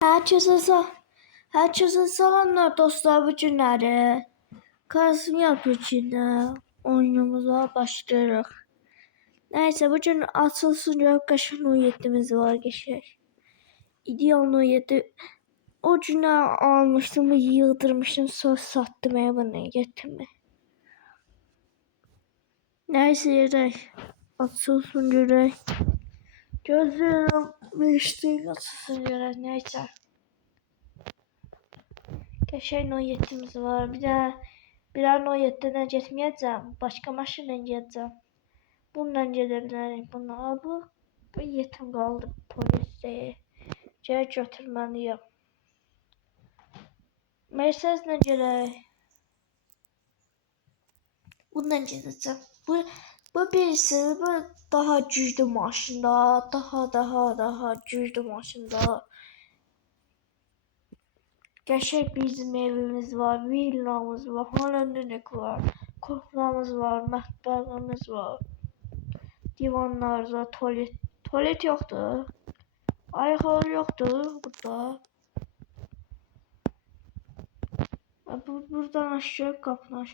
Herkese selamlar dostlar, bu günleri Kazmiyat içinde oyunumuza başlayırıq. Neyse, bugün açılsın görüp qəşəng niyetimiz var geçer. İdeal niyeti o günə almışdım, yığdırmışdım, sonra sattım, evine getirdim. Neyse, yerək açılsın görək. Gözlüyorum, bir açılsın görək, neyse. Qəşəng niyetimiz var. Birer niyetdən getməyəcəm. Başqa maşınla gedəcəm. Bununla gedə bilərik. Bu yetim qaldı polisdə. Gəl götürməliyəm. Mercedeslə gedək. Bununla gedəcəm. Bu birisi, bu daha güclü maşında, daha güclü maşında. Qəşəng bizim evimiz var, villamız var, hollandinik var, kuklamız var, mətbəximiz var, divanlarımız var, tuvalet yoxdur, ayaqqabı yoxdur burada. Buradan aşağı qapını aç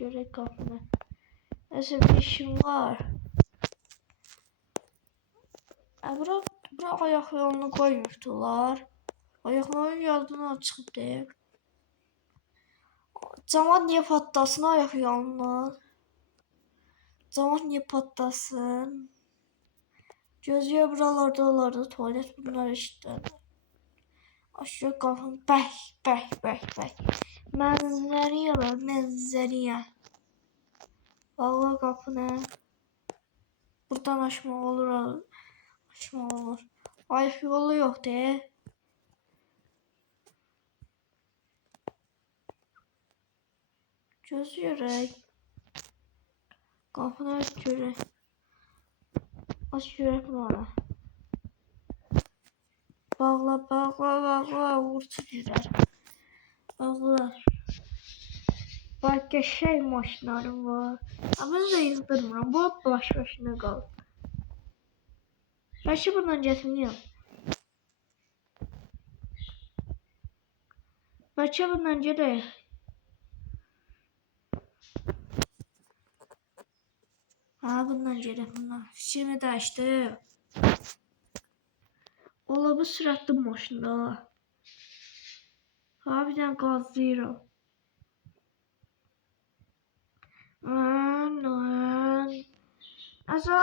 görək qapını. Nəsə bir işim var. Bura ayaq yolunu qoymuşdular. Ayaqların yadını açıb deyib. Camaat niye patlasın ayak yoluna? Camaat niye patlasın? Gözüye buralarda tuvalet bunlar işte. Aşağı kalın. Bəh. Mənzəriyə var, mənzəriyə. Valla qapını. Buradan açmaq olur. Ayaq yolu yok de. Göz görək. Qapını aç görək. Aç görək bunları. Bağla. Vurcu güzel. Bağla. Bak qəşəng maşınlarım var. Ama da yıldırmıram. Bu başına qal. Bəlkə bundan getməyəm. Bəlkə bundan gedək. Bundan gedək bundan. Fikrimi dəyişdim. Ola bu sürətli maşında. Bir dənə qazlayıram. Aza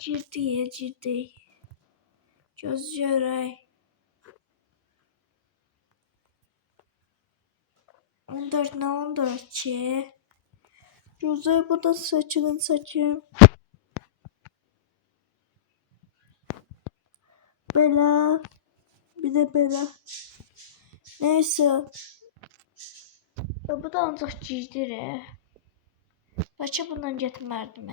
girdi. Göz görək. 14 nə 14 ki? Gözəl burada çəkim. Belə. Bir də belə. Neyse. Bu da ancaq girdir. Bəlkə bundan getmərdim.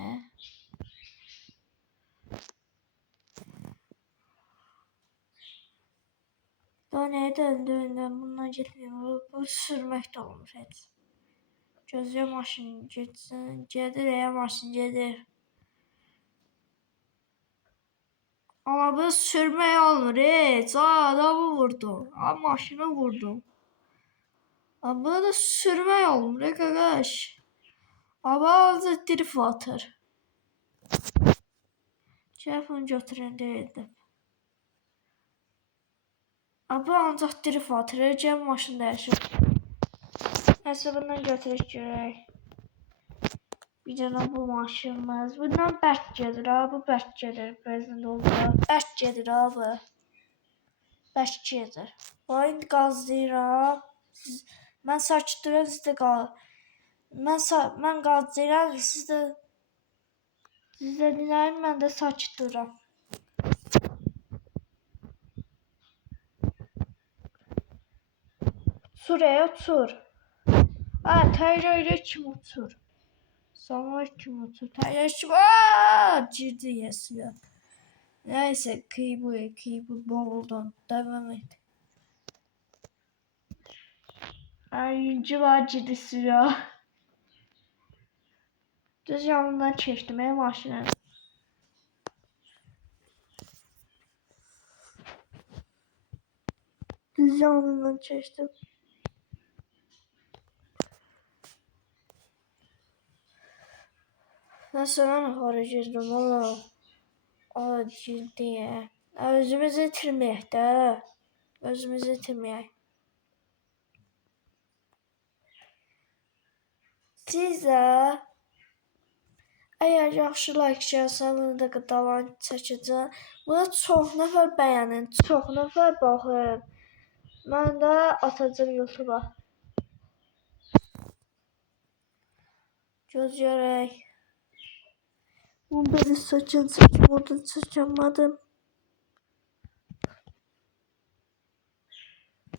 Daha nəyə döndüm bundan getməyəm. Bu sürmək də olmur heç. Gözlə maşın getsin. Gedir maşın gedir. Ama bu sürmək olmur heç. Adamı vurdum. Maşını vurdum. Ama da sürmək olmur qardaş. Ama azı drift atır. Telefonu götürən deyildim. Ama ancaq drift atır. Gəl maşın dəyişir. Nəsə bundan götürək görək. Bir dənə bu maşınımız. Bundan bərk gedir. Bu bərk gedir. Prezident oldu. Bərk gedir abi. Bərk gedir. İndi qazlayıram. Mən sakit duram, siz də qal. Mən qazlayıram, siz də dinləyin, mən də sakit duram. Suraya uçur. Təyyarə kim uçur? Samoy kim uçur? Təyyarə kim? Girdi yesiyor. Neyse kıybu boğuldun. Devam et. Ayıncı var girdi suya. Düz yanından çektim maşını. Yanından keçdim. Mesela hara girdim valla. Aa ciddiye. Özümüzü itirməyək də. Özümüzü itirməyək. Sizə əgər yaxşı like gəlsə, bunu da davam çəkəcəm. Bunu çox nəfər bəyənin, çox nəfər baxın. Mən də atacağım YouTube'a. Gözləyərək. Bunu belə çəkin, oradan çəkəmədim.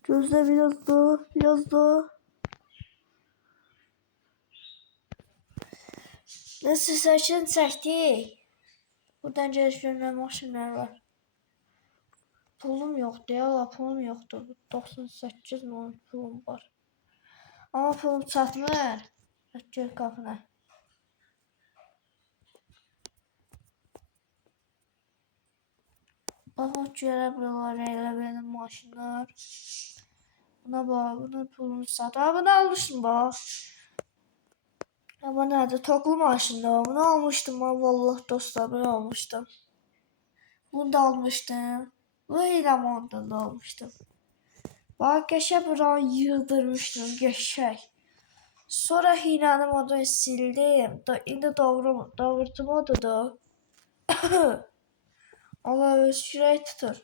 Gözlə biraz da. Nasıl çəkin çəkdik? Buradan gəliş görünən maşınlar var. Pulum yoxdur ya, pulum yoxdur. 98 min pulum var. Ama pulum çatmır. Gəl qapına. Baxaq görə buralar elə benim maşınlar. Buna bax, bunun pulunu sat. Bunu almışdım bax. Ama nerede? Toklu maşında. Bunu almışdım ben vallahi dostlar, bunu almışdım. Bunu da almıştım. Bu elemandan da almıştım. Bak geçe buranı yıldırmıştım geçek. Sonra hilənin modunu sildim. İndi doğrucu modudur. Allah öz şurayı tutur.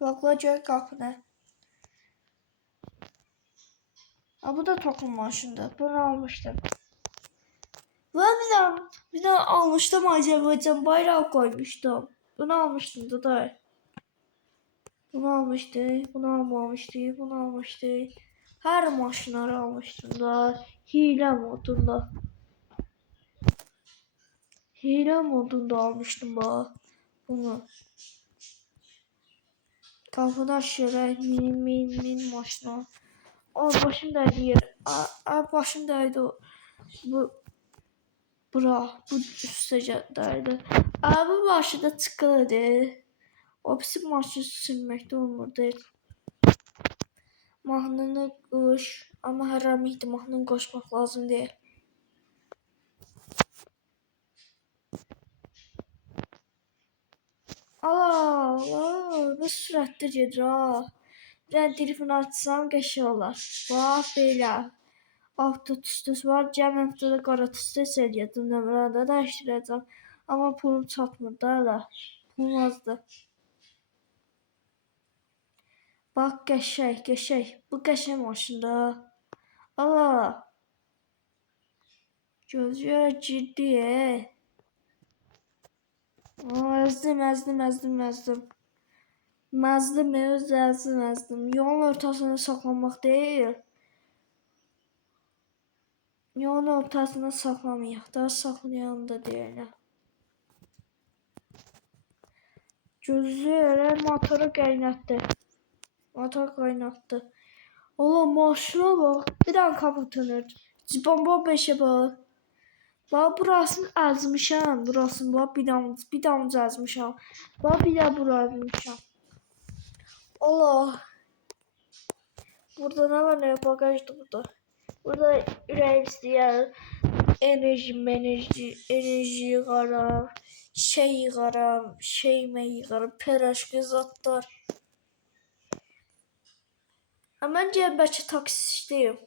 Bakla gör qapını. Bu da toklu maşındır. Bunu almıştım. Ben bir de almıştım Azerbaycan bayrağı koymuştum. Bunu almıştım da. Bunu almıştı, bunu almamıştı, bunu almıştı. Her maşınları almıştım da. Hile modunda. Hile modunda almıştım bak. Bunu. Kapını aşağı min maşına. Başım dəydi yer. Başım dəydi o. Bu üstəcədəydi. Bu başı da çıxırdı. O pisi maşını sürməkdə olmurdu. Mahnını qoş. Ama haram idi, mahnını qoşmaq lazım deyil. Allah, bu sürətdə gedir ha. Ben telefonu açsam qəşəng olar. Bax belə. Altı tüstüs var. Cəm həftədə qara tüstüs eləyəcəm. Nömrədə dəyişdirəcəm. Amma pulum çatmır da hələ. Pulum azdır. Bax qəşəng. Bu qəşəng maşında. Allah. Gözlüyə ciddi. Əzdim. Məzdim. Yolun ortasına saklanmaq değil. Yolun ortasına saklamayaq da, saklayan da deyil. Gözləyərək motoru qaynatdı. Allah maşına bax. Bir dənə kaputunu. Bomba 5'e bax. Bax burasını əzmişəm. Burasını bax bir damcı əzmişəm. Bax bir də bura əzmişəm. Allah. Burada ne var ne yok? Bagajda burada. Burada ürək istəyər. Enerji yığaram. Yığaram. Peraşki zatlar. Mən gəlbəki taksistəyim.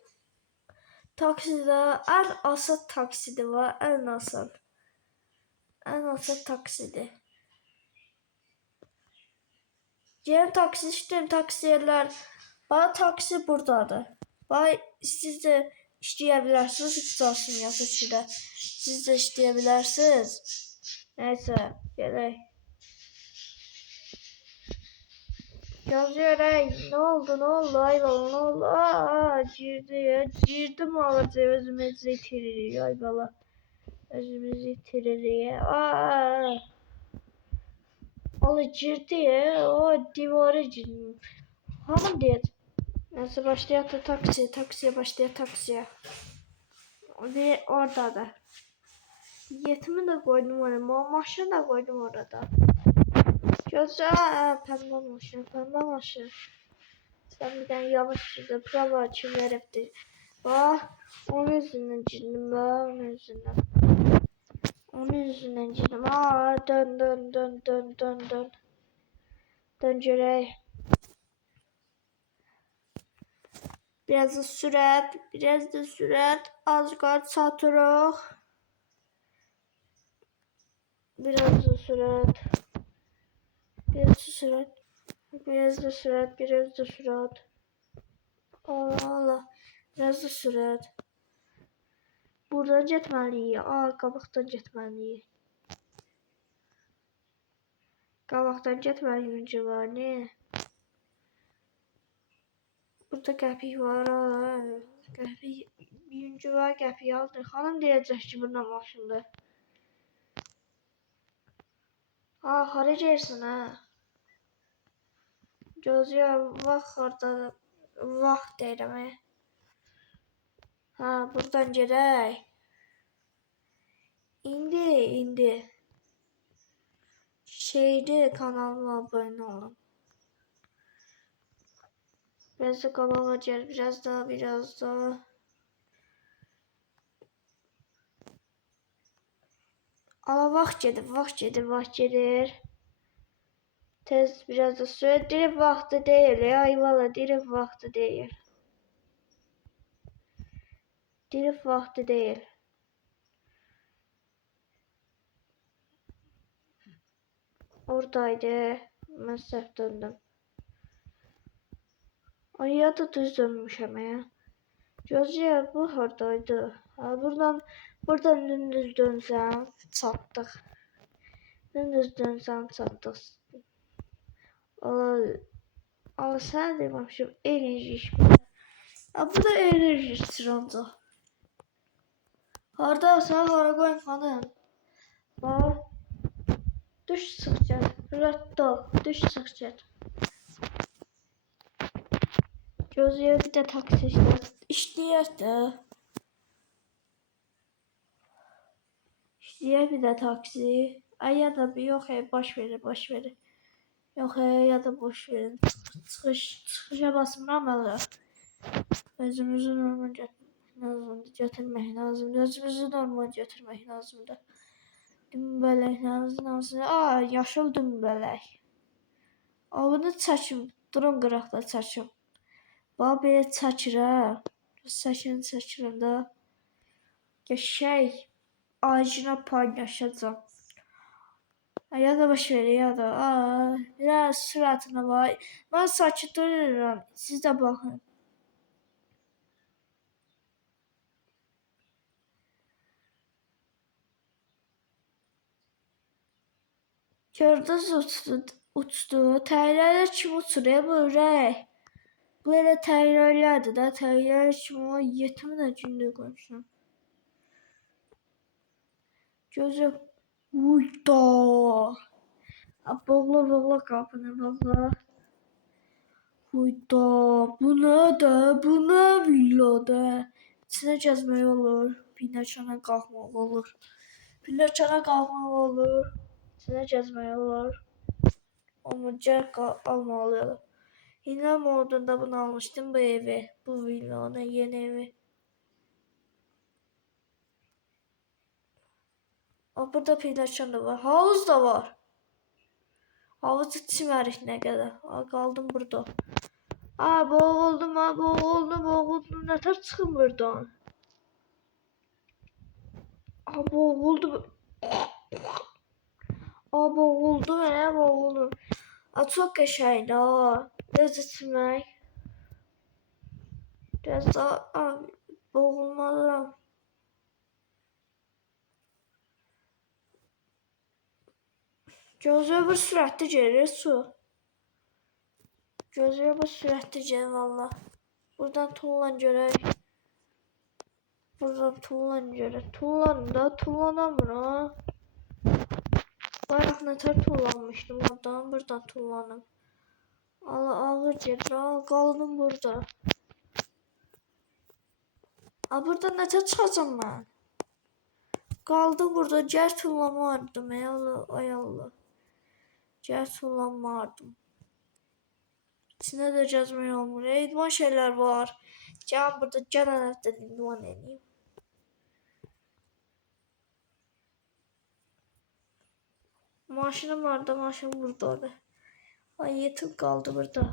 Taksidə ən asad taksidir var. Ən asad taksidir. Gəlin taksistəyim. Taksiyerlər. Bana taksi buradadır. Siz de işleyebilirsiniz. İcazım yatışıda. Siz de işleyebilirsiniz. Neyse. Gerek. Yazıyorum. Ne oldu? Ayvalı ne oldu? Girdim ağaca özümüzü itiririyor. Ayvalı. Özümüzü itiririyor. Ola girdi ya. O divara girdim. Hanım diyet. Neyse başlayalım taksiye başlayalım taksiye. Ve orada da. Yetimi de koydum oraya. Maşını da koydum orada. Gözə pembe maşın, pembe maşın. Sen bir tane yavaş şurada prava açı veripti. Bak, onun yüzünden cindim bak, onun yüzünden. Onun yüzünden cindim. Aa, dön dön dön dön dön dön. Dön görək. Biraz da sürət, biraz da sürət. Az qat satırıq. Biraz da sürət. Biraz da sürət. Biraz da sürət, biraz da sürət. Allah Allah. Biraz da sürət. Buradan getməliyik. Aa, qabaqdan getməliyik. Qabaqdan getməliyik öncə var, ne? Burada qəpik var, aa. Qəpik, birinci var, qəpik aldı. Xanım deyəcək ki, bundan maşındır. Aa, hara gəlsən, ha? Gözləyəm, vaxt orada. Vaxt deyirəm, Ha, buradan gedək. İndi. Şeydi, kanalıma abone olun. Biraz da qabağa gəl, biraz da. Ama vaxt gedir. Tez biraz da süre. Direkt vakti değil ya, eyvallah, direkt vakti değil. Direkt vakti değil. Oradaydı. Ben səhv döndüm. Ay ya da düz dönmüşəm ya. Gözlüyə bu haradaydı? Ha, buradan dümdüz dönsəm çatdıq. Dümdüz dönsəm çatdıq. Allah sən deməmişəm enerji işbir. Ha, bu da enerji sırancaq. Haradasan, hara qoyun xanım? Bax. Düş sıx gəl. Rədd ol. Düş sıx gəl. Gözlüyə bir də taksi işləyək də. İşləyək bir də taksi. Ay ya da bir yox, boş verin. Yox, ya da boş verin. Çıxışa basmıram hələ. Özümüzü normal götürmək lazımdır. Özümüzü normal götürmək lazımdır. Dümbələk lazımdır. Aa, yaşıl dümbələk. Bunu çəkim. Durun qıraqda çəkim. Bax, belə çəkirəm. Çəkirəm da. Qəşəng. Ağacına paylaşacağım. Ya da boş ver ya da. Aa, biraz suratına bak. Ben sakit duruyorum. Siz de bakın. Gördünüz uçdu. Təyyarələr kim uçur ya bu ürək? Bu elə təyyarələrdir də. Təyyarələr kim o yetimin də gündə qoymuşam. Gözü. Uyda. Boğla qapını boğla. Uyda. Bu nədir? Bu nə villadır? İçinə gəzmək olur. Pinəçana qalxmaq olur. İçinə gəzmək olur. Omurcaq almalı. Yine modunda bunu almıştım, bu evi. Bu villanın yeni evi. Aa, burada pinəçan da var. Havuz da var. Havuzu çimərik nə qədər. Aa, qaldım burada. Aa, boğuldum. Nətər çıxım buradan? Aa, boğuldum. Aa, boğuldum. Aa, çox qəşəngdir ha. Biraz da çimək. Biraz da boğulmalıyam. Gözlüyə bu sürətli gelir su. Gözlüyə bu sürətli gelir valla. Buradan tullan görək. Tullanamır ha. Bayaq nətər tullanmışdım buradan tullanım. Ağır gedir, qaldım burada. Buradan nətər çıxacam mən? Qaldım burada, gəl tullanma vardım, ay Allah. Gəl kullanmardım. İçində də gəzmək olmur. İdman şeylər var. Gəl burada gələn həftə idman edeyim. Maşınım vardı, maşın buradadır. Ay yetim qaldı burada.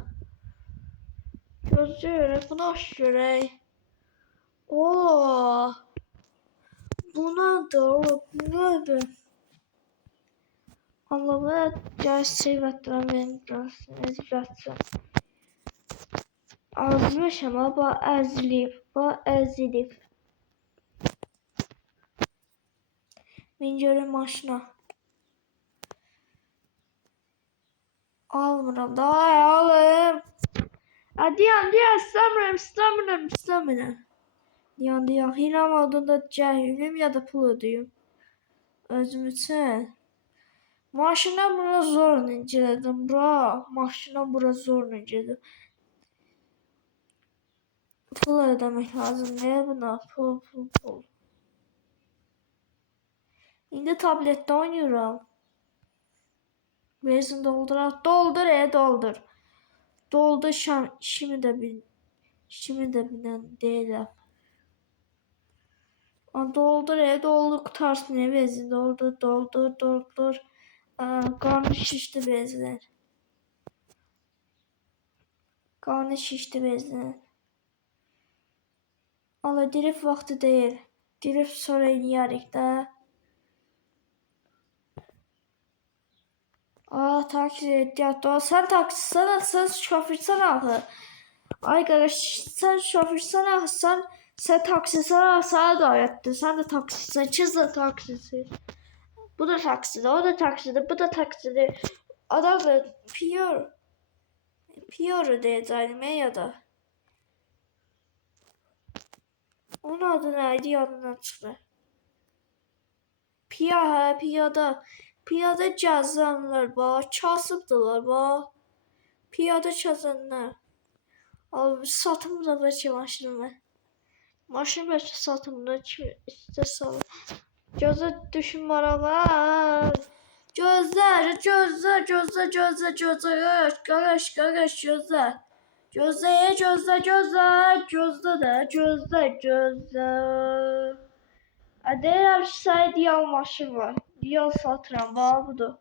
Gözlə görək, bunu aç görək. Oo, buna da, buna da. Allah'a gəl seyvətdirəm benim görsün, ezilətsin. Azmışam ama əzilib. Min görüm maşına. Almıram, daha alım. Diyan, istəmirəm. Diyan, hiram adında cəhilim ya da pul ödəyim. Özüm üçün. Maşına bura zorla inceledim, bura. Maşına bura zorla inceledim. Pul ödemek lazım. Ne buna? Pul. İndi tablette oynuyorum. Benzin doldur. Doldur. Doldur şimdi de binen değilim. Doldur kutarsın benzin. Doldur. Karnı şişti benzin. Allah drift vakti değil. Drift sonra iniyərik də. Taksi ehtiyatlı. Sen taksisən, sen şoförsən axı. Ay qardaş, sen şoförsən axı, sen taksisən axı, sana da aiddir. Sen de taksisən, ikiniz de taksisin. Bu da taksidir, o da taksidir, bu da taksidir. Adam da Piero diyeceğim ya da. Onun adı neydi, yadından çıxdı. Piyada cəzanlar var, kasıbdılar var. Piyada çazanlar. Abi satımda bəlkə maşınımı. Maşın bəlkə satımda kimi istəsəm. Gözə düşün marağa. Gözlə. Qardaş gözlə. Gözlə. Deyirəm ki, sənə diyal maşın var. Diyal satıram, bax budur.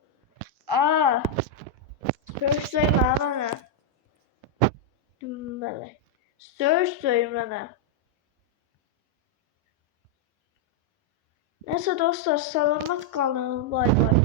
Söz mənə. Bəli. Söz mənə. Neyse dostlar, salamat qalın. Bay bay.